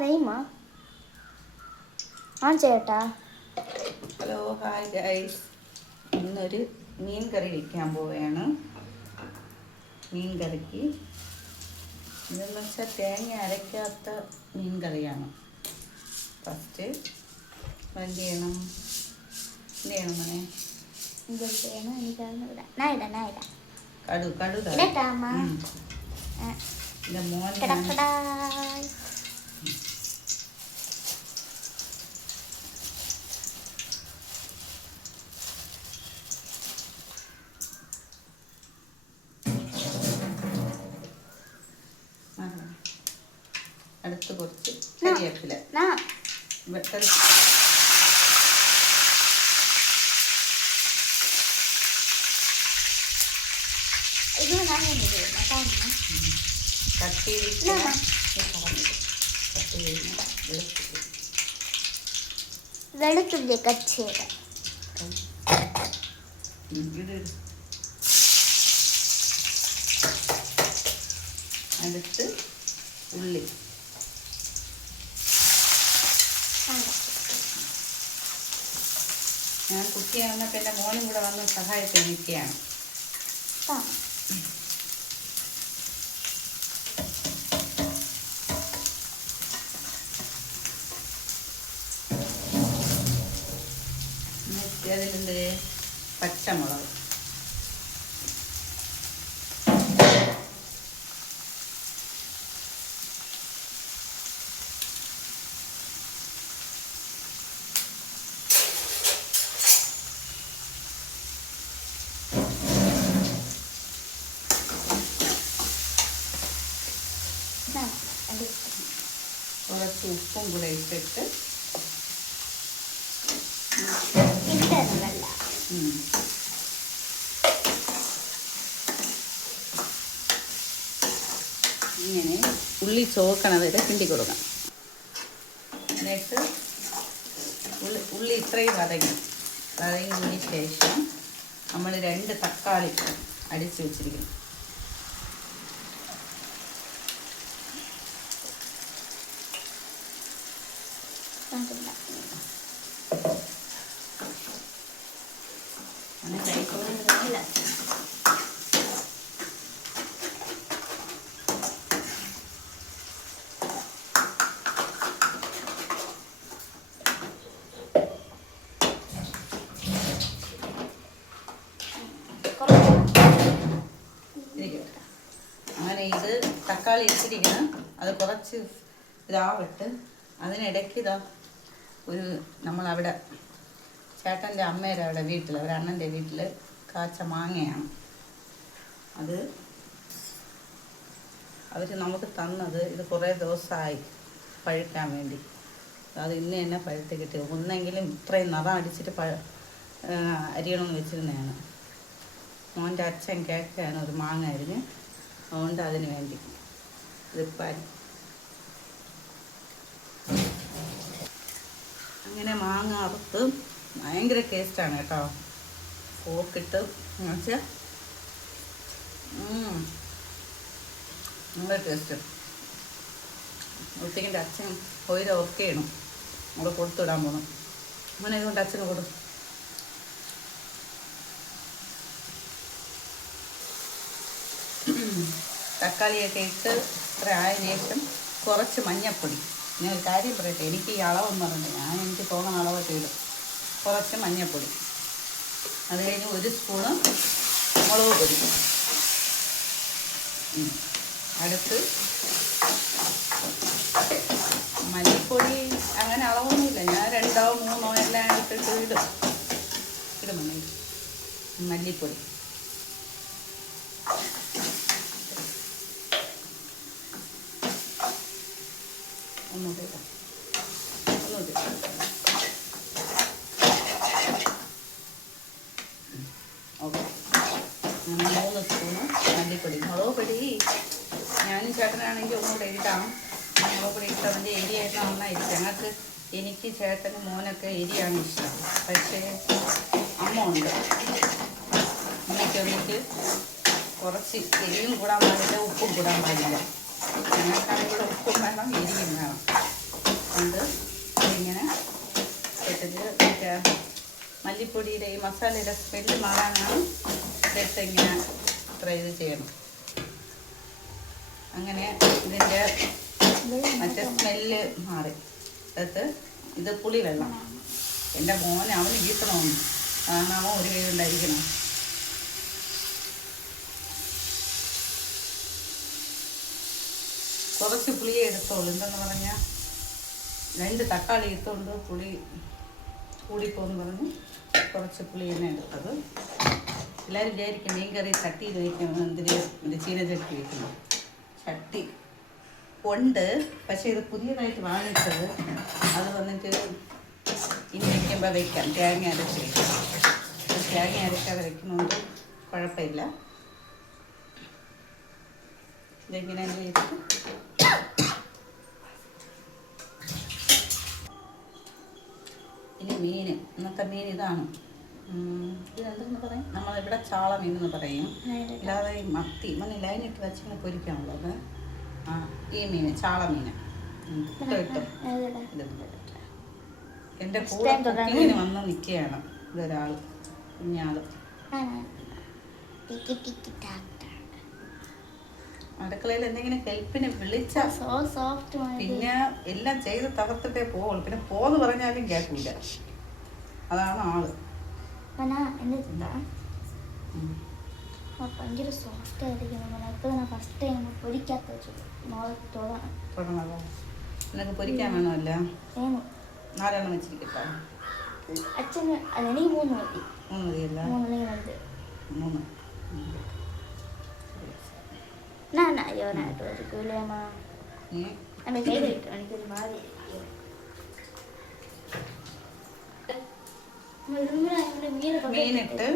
നെയ്മാ ആ ചേട്ടാ. Hello, hi guys. ഇന്നൊരു മീൻ കറി വയ്ക്കാൻ പോവുകയാണ്. മീൻ കറിക്ക് ഇതെന്ന് വെച്ചാൽ തേങ്ങ അരയ്ക്കാത്ത മീൻ കറിയാണ്. ഫസ്റ്റ് എന്ത് ചെയ്യണം മോനെ? കടു അടുത്ത് കുറച്ച് കരിവേപ്പില. വെളുത്തുള്ളി കട്ട് ചെയ്ത് അടുത്ത് ഉള്ളി. ഞാൻ കുക്ക് ചെയ്യാൻ വന്നപ്പോൾ എൻ്റെ മോനും കൂടെ വന്ന് സഹായിച്ച് നിൽക്കുകയാണ്. അതിലെന്ത് പച്ചമുളക്, കുറച്ച് ഉപ്പും കൂടെ ഇട്ടിട്ട് ഇങ്ങനെ ഉള്ളി ചോക്കണം വരെ കിണ്ടി കൊടുക്കാം. എന്നിട്ട് ഉള്ളി ഇത്രയും വതങ്ങിയതിന് ശേഷം നമ്മൾ 2 തക്കാളി അടിച്ച് വെച്ചിരിക്കുന്നു. അങ്ങനെ ഇത് തക്കാളി ഇട്ടിരിക്കണം. അത് കുറച്ച് ഇതാവിട്ട് അതിനിടയ്ക്ക് ഒരു നമ്മളവിടെ ചേട്ടൻ്റെ അമ്മയുടെ അവിടെ വീട്ടിൽ ഒരണ്ണൻ്റെ വീട്ടിൽ കാച്ച മാങ്ങയാണ്. അത് അവർ നമുക്ക് തന്നത്. ഇത് കുറേ ദിവസമായി പഴുക്കാൻ വേണ്ടി. അത് ഇന്ന് തന്നെ പഴുത്ത് കിട്ടി. ഒന്നെങ്കിലും ഇത്രയും നിറം അടിച്ചിട്ട് അരിയണമെന്ന് വെച്ചിരുന്നതാണ്. മോൻ്റെ അച്ഛൻ കേക്കാണ് ഒരു മാങ്ങ അരിഞ്ഞ്, അതുകൊണ്ട് അതിന് വേണ്ടി ഇതിപ്പാൻ. അങ്ങനെ മാങ്ങ അറുത്ത് ഭയങ്കര ടേസ്റ്റാണ് കേട്ടോ. പോക്കിട്ട് വെച്ചാൽ നല്ല ടേസ്റ്റ്. ഒത്തിൻ്റെ അച്ഛൻ ഓരോ വർക്ക് ചെയ്യണം, നമ്മൾ കൊടുത്തിടാൻ പോകണം. അങ്ങനെ ഇതുകൊണ്ട് അച്ഛന് കൊടുക്കും. തക്കാളിയൊക്കെ ഇട്ട് ഇത്ര ആയതിനു ശേഷം കുറച്ച് മഞ്ഞൾപ്പൊടി. ഞാൻ ഒരു കാര്യം പറയട്ടെ, എനിക്ക് ഈ അളവെന്ന് പറഞ്ഞിട്ട് എനിക്ക് തോന്നുന്ന അളവൊക്കെ ഇടും. കുറച്ച് മഞ്ഞൾപ്പൊടി, അത് കഴിഞ്ഞ് 1 സ്പൂണ് മുളക് പൊടി. അടുത്ത് മല്ലിപ്പൊടി അങ്ങനെ അളവൊന്നുമില്ല, ഞാൻ 2 3 എല്ലാം ഇട്ടിട്ട് ഇടും മല്ലിപ്പൊടി. ഒന്നുകൂടെ ഓക്കെ. 3 സ്പൂണ് മല്ലിപ്പൊടി. മുളക് പൊടി ഞാനും ചേട്ടനാണെങ്കിൽ ഒന്നുകൂടെ ഇടാം. മുളക് പൊടി ഇട്ട് അതിൻ്റെ എരിയായിട്ട് നന്നായിരിക്കും. എനിക്ക് ചേട്ടന് മോനൊക്കെ എരിയാണ് ഇഷ്ടം. പക്ഷേ അമ്മ ഉണ്ട്, അമ്മയ്ക്ക് കുറച്ച് എരിവും കൂടാൻ പാടില്ല, ഉപ്പും കൂടാൻ പാടില്ല. ഞങ്ങൾക്കാണെങ്കിൽ ഉപ്പും വേണം, എരിവും വേണം. അതുകൊണ്ട് ഇങ്ങനെ ഇട്ടിട്ട് മല്ലിപ്പൊടിയുടെ ഈ മസാലയുടെ സ്മെല്ല് മാറാനാണ് ഇട്ട് ഇങ്ങനെ ഫ്രൈ ചെയ്യണം. അങ്ങനെ ഇതിൻ്റെ മറ്റേ സ്മെല്ല് മാറി. എന്നിട്ട് ഇത് പുളി വെള്ളം. എൻ്റെ മോനെ അവന് വീട്ടണമെന്ന്, കാരണം അവൻ ഒരു കൈ ഉണ്ടായിരിക്കണം. കുറച്ച് പുളിയെ എടുത്തോളൂ. എന്തെന്ന് പറഞ്ഞാൽ 2 തക്കാളി ഇട്ടുകൊണ്ട് പുളി കൂടിപ്പോന്ന് പറഞ്ഞ് കുറച്ച് പുളി തന്നെ എടുത്തത്. എല്ലാവരും വിചാരിക്കും മീൻ കറി ചട്ടിയിൽ വയ്ക്കണം, എന്തിന് ചീനച്ചട്ടി വയ്ക്കണം. ചട്ടി ഉണ്ട്, പക്ഷേ ഇത് പുതിയതായിട്ട് വാങ്ങിച്ചത്. അത് വന്നിട്ട് ഇനി വയ്ക്കുമ്പോൾ വയ്ക്കാം, തേങ്ങ അരച്ച് വയ്ക്കാം. തേങ്ങ അരക്കാതെ വയ്ക്കുന്നതുകൊണ്ട് കുഴപ്പമില്ല. ഇതെങ്ങനെ വെച്ചിട്ട് ഇനി മീൻ, ഇന്നത്തെ മീൻ ഇതാണ്. ഇതെന്തെന്ന് പറയും, നമ്മളിവിടെ ചാള മീൻ എന്ന് പറയും. അല്ലാതെ ഈ മത്തി ലൈനിട്ട് വെച്ചിങ്ങനെ പൊരിക്കാനുള്ളത്. ഈ മീൻ ചാള മീൻ കിട്ടും. എൻ്റെ കൂടെ കുക്കിങ്ങിന് വന്ന് നിൽക്കുകയാണ് ഇതൊരാൾ, കുഞ്ഞാൾ. അടുക്കളയിൽ എന്തെങ്കിലും ഹെൽപ്പിന് വിളിച്ചാൽ പിന്നെ എല്ലാം ചെയ്ത് തകർത്തിട്ടേ പോകുള്ളൂ. പിന്നെ പോന്ന് പറഞ്ഞാലും കേൾക്കില്ല. അതാണ് ആള്. ഭയങ്കര സോഫ്റ്റ് ആയിരിക്കും. ഫസ്റ്റ് ടൈം പൊരിക്കാത്ത വെച്ചു. നിനക്ക് പൊരിക്കാൻ വേണമല്ല? 4 എണ്ണം വെച്ചിരിക്കട്ടോ. അച്ഛന് എനിക്ക് 3 മതി. 3 മതിയല്ല? 3. മീനിട്ട്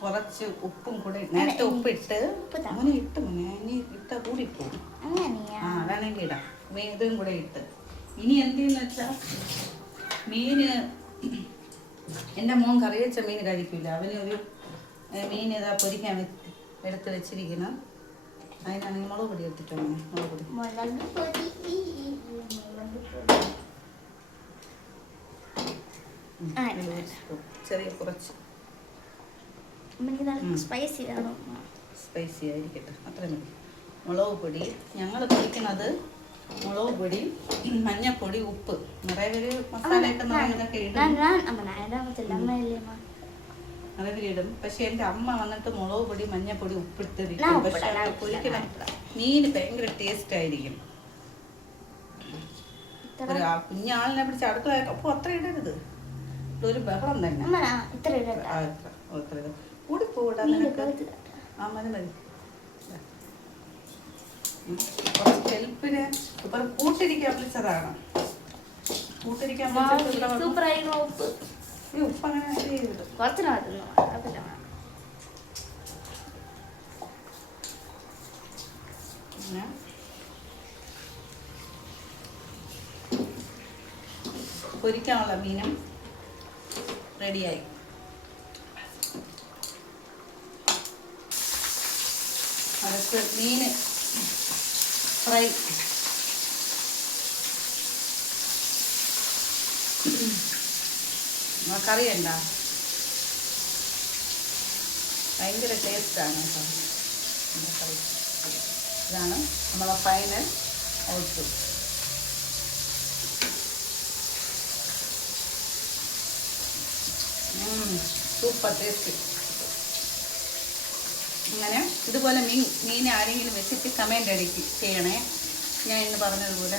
കുറച്ച് ഉപ്പും കൂടെ നേരത്തെ ഉപ്പിട്ട് മോനെ ഇട്ട് മോനെ ഇട്ട കൂടി പോകും. വേണമെങ്കിൽ ഇടാം. ഇതും കൂടെ ഇട്ട് ഇനി എന്തെന്ന് വെച്ചാൽ മീന് എൻ്റെ മോൻ കറി വെച്ച മീൻ കഴിക്കില്ല. അവനൊരു മീൻ ഇതാ പൊരിക്കാൻ എടുത്ത് വെച്ചിരിക്കണം. അതിനാണെങ്കിൽ മുളക് പൊടി എടുത്തിട്ടോ. മുളക് പൊടി ചെറിയ കുറച്ച് സ്പൈസി ആയിരിക്കട്ടെ, അത്ര മതി. മുളക് പൊടി ഞങ്ങൾ പൊടിക്കുന്നത് മുളക് പൊടി, മഞ്ഞപ്പൊടി, ഉപ്പ്. നിറയെ പേര് മസാലയൊക്കെ ഇതൊക്കെ ഇടും. പക്ഷെ എൻ്റെ അമ്മ വന്നിട്ട് മുളക് പൊടി, മഞ്ഞപ്പൊടി, ഉപ്പിട്ട് വെക്കും. പക്ഷെ പൊരിക്കണം മീൻ ഭയങ്കര ടേസ്റ്റ് ആയിരിക്കും. ഒരു കുഞ്ഞാളിനെ പിടിച്ച് അടുക്കള അപ്പോൾ അത്ര ഇടരുത്. ഒരു ബഹളം തന്നെ. കൂടി പോവിടാ നിനക്ക്. മതി മതി. കുറച്ച് ഹെൽപ്പിന് ഇപ്പം കൂട്ടിരിക്കാൻ വിളിച്ചതാണ്. കൂട്ടിരിക്കാൻ ഉപ്പ് അങ്ങനെ ചെയ്തിട്ട് പൊരിക്കാനുള്ള മീനും റെഡിയായി. അടുത്ത് മീൻ ഫ്രൈ. കറി ഉണ്ടോ? ഭയങ്കര ടേസ്റ്റാണ് കേട്ടോ കറി. ഇതാണ് നമ്മളെ ഫൈനൽ ഔട്ട്പുട്ട്. Super taste. ഇങ്ങനെ ഇതുപോലെ മീൻ ആരെങ്കിലും വെച്ചിട്ട് കമൻറ്റ് ചെയ്യണേ. ഞാൻ ഇന്ന് പറഞ്ഞതുപോലെ